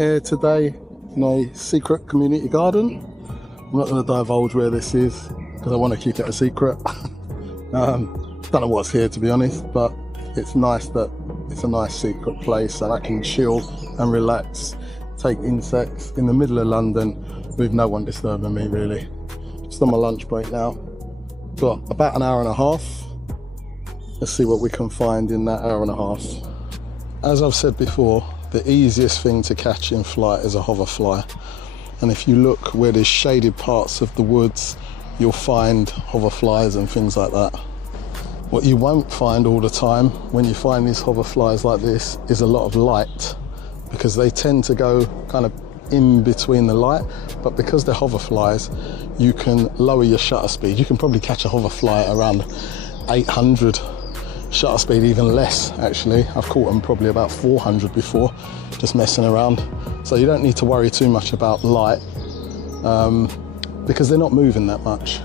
Here today in a secret community garden. I'm not going to divulge where this is because I want to keep it a secret. Don't know what's here, to be honest, but it's nice that it's a nice secret place and I can chill and relax, take insects in the middle of London with no one disturbing me, really. Just on my lunch break now. Got about an hour and a half. Let's see what we can find in that hour and a half. As I've said before, the easiest thing to catch in flight is a hoverfly. And if you look where there's shaded parts of the woods, you'll find hoverflies and things like that. What you won't find all the time when you find these hoverflies like this is a lot of light, because they tend to go kind of in between the light. But because they're hoverflies, you can lower your shutter speed. You can probably catch a hoverfly around 800 shutter speed, even less actually. I've caught them probably about 400 before, just messing around. So you don't need to worry too much about light because they're not moving that much.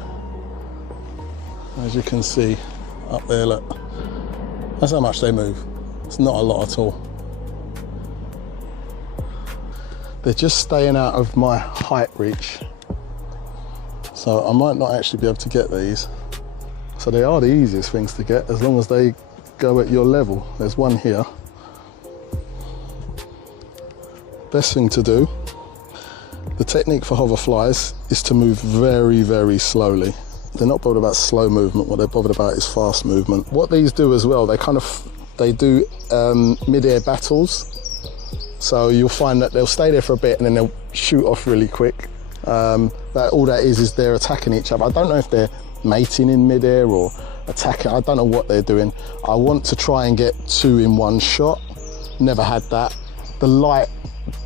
As you can see up there, look, that's how much they move. It's not a lot at all. They're just staying out of my height reach, so I might not actually be able to get these. So they are the easiest things to get as long as they go at your level. There's one here. Best thing to do, the technique for hoverflies is to move very, very slowly. They're not bothered about slow movement. What they're bothered about is fast movement. What these do as well, they do mid-air battles. So you'll find that they'll stay there for a bit and then they'll shoot off really quick. All that is they're attacking each other. I don't know if they're mating in mid-air or attacking. I don't know what they're doing. I want to try and get two in one shot. Never had that. The light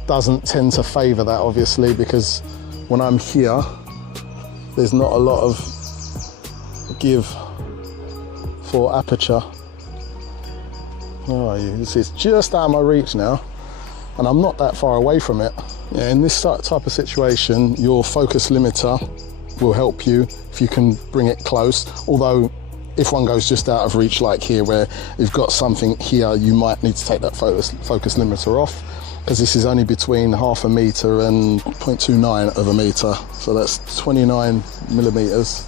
doesn't tend to favour that, obviously, because when I'm here, there's not a lot of give for aperture. Where are you? This is just out of my reach now, and I'm not that far away from it. Yeah, in this type of situation, your focus limiter will help you if you can bring it close. Although if one goes just out of reach like here where you've got something here, you might need to take that focus limiter off, because this is only between 0.5 meter and 0.29 of a meter. So that's 29 millimeters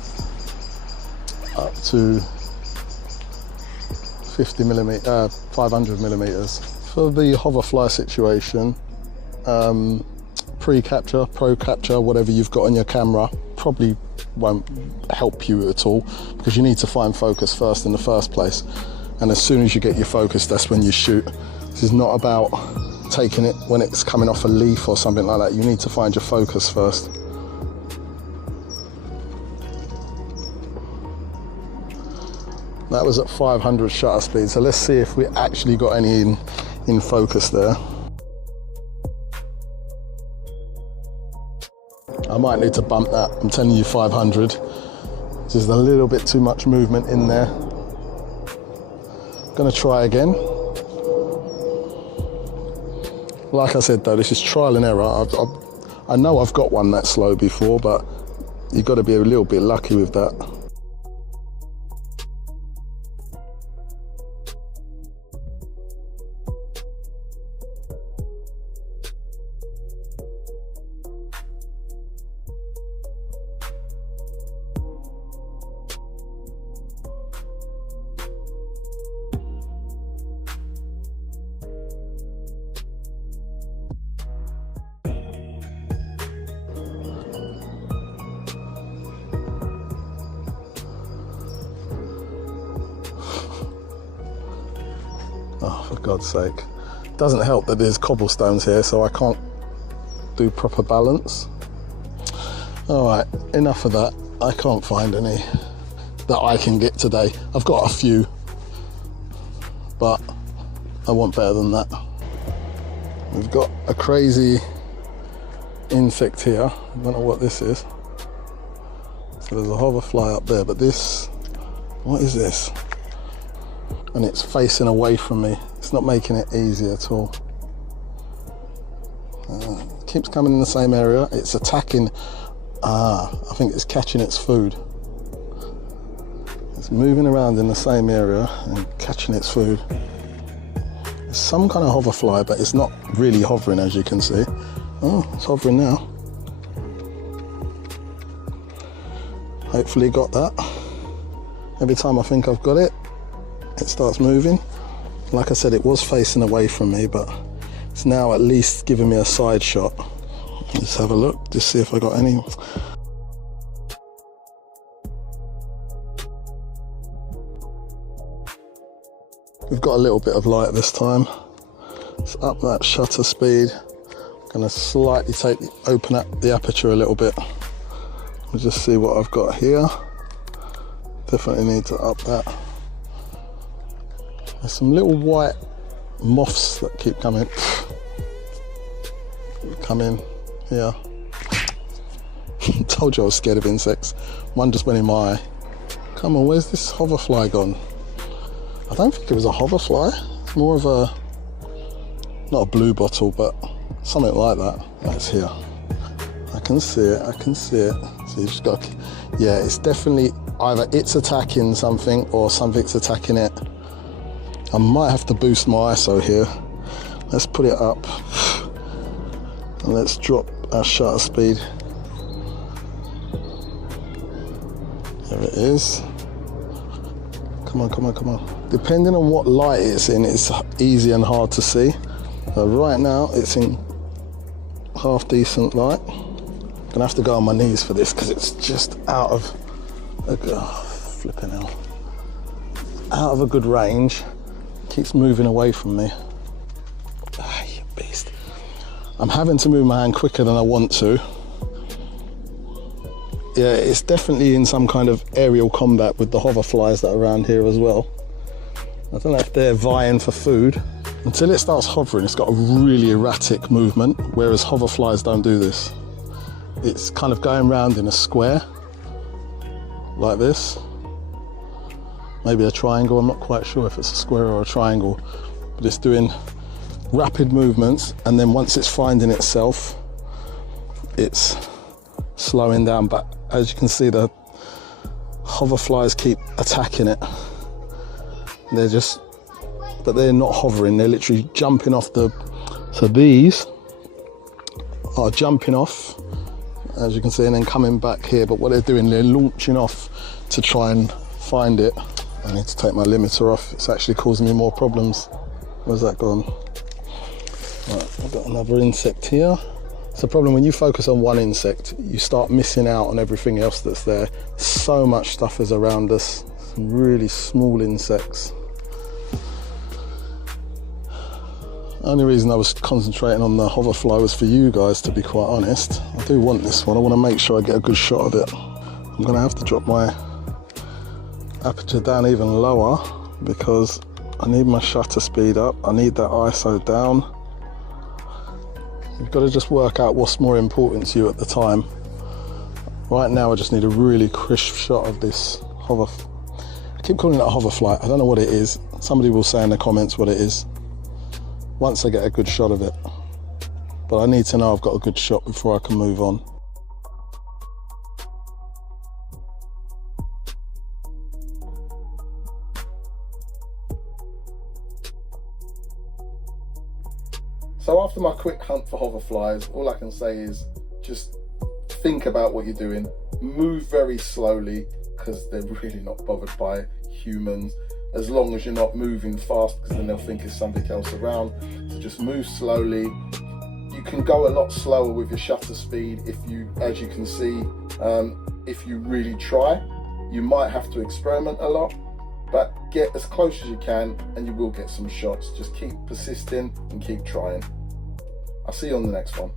up to 500 millimeters. For the hoverfly situation, pre-capture, pro-capture, whatever you've got on your camera probably won't help you at all, because you need to find focus first in the first place, and as soon as you get your focus, that's when you shoot. This is not about taking it when it's coming off a leaf or something like that. You need to find your focus first. That was at 500 shutter speed, so let's see if we actually got any in focus there. I might need to bump that. I'm telling you, 500. There's a little bit too much movement in there. Gonna try again. Like I said though, this is trial and error. I know I've got one that slow before, but you've got to be a little bit lucky with that. Oh, for God's sake. Doesn't help that there's cobblestones here, so I can't do proper balance. All right, enough of that. I can't find any that I can get today. I've got a few, but I want better than that. We've got a crazy insect here. I don't know what this is. So there's a hoverfly up there, but this, what is this? And it's facing away from me. It's not making it easy at all. It keeps coming in the same area. It's attacking. I think it's catching its food. It's moving around in the same area and catching its food. It's some kind of hoverfly, but it's not really hovering, as you can see. Oh, it's hovering now. Hopefully got that. Every time I think I've got it, it starts moving. Like I said, it was facing away from me, but it's now at least giving me a side shot. Let's have a look, just see if I got any. We've got a little bit of light this time. Let's up that shutter speed. I'm gonna slightly open up the aperture a little bit. We'll just see what I've got here. Definitely need to up that. There's some little white moths that keep coming here. Told you I was scared of insects. One just went in my eye. Come on, where's this hoverfly gone? I don't think it was a hoverfly. It's more of a, not a blue bottle, but something like that. That's here. I can see it, I can see it. So you just got, yeah, it's definitely either it's attacking something or something's attacking it. I might have to boost my ISO here. Let's put it up. And let's drop our shutter speed. There it is. Come on, come on, come on. Depending on what light it's in, it's easy and hard to see. Right now, it's in half decent light. I'm gonna have to go on my knees for this because it's just out of, flipping hell. Out of a good range. Keeps moving away from me. Ah, you beast. I'm having to move my hand quicker than I want to. Yeah, it's definitely in some kind of aerial combat with the hoverflies that are around here as well. I don't know if they're vying for food. Until it starts hovering, it's got a really erratic movement, whereas hoverflies don't do this. It's kind of going round in a square, like this. Maybe a triangle, I'm not quite sure if it's a square or a triangle, but it's doing rapid movements, and then once it's finding itself, it's slowing down. But as you can see, the hoverflies keep attacking it. They're just, but they're not hovering, they're literally jumping off the, so these are jumping off, as you can see, and then coming back here, but what they're doing, they're launching off to try and find it. I need to take my limiter off, it's actually causing me more problems. Where's that gone? Right, I've got another insect here. It's a problem when you focus on one insect, you start missing out on everything else that's there. So much stuff is around us, some really small insects. The only reason I was concentrating on the hoverfly was for you guys, to be quite honest. I do want this one, I want to make sure I get a good shot of it. I'm going to have to drop my aperture down even lower because I need my shutter speed up, I need that ISO down. You've got to just work out what's more important to you at the time. Right now I just need a really crisp shot of this I keep calling it a hoverfly, I don't know what it is. Somebody will say in the comments what it is once I get a good shot of it, but I need to know I've got a good shot before I can move on. So after my quick hunt for hoverflies, all I can say is just think about what you're doing, move very slowly because they're really not bothered by humans, as long as you're not moving fast because then they'll think it's something else around. So just move slowly. You can go a lot slower with your shutter speed if you, as you can see, if you really try. You might have to experiment a lot, but get as close as you can and you will get some shots. Just keep persisting and keep trying. I'll see you on the next one.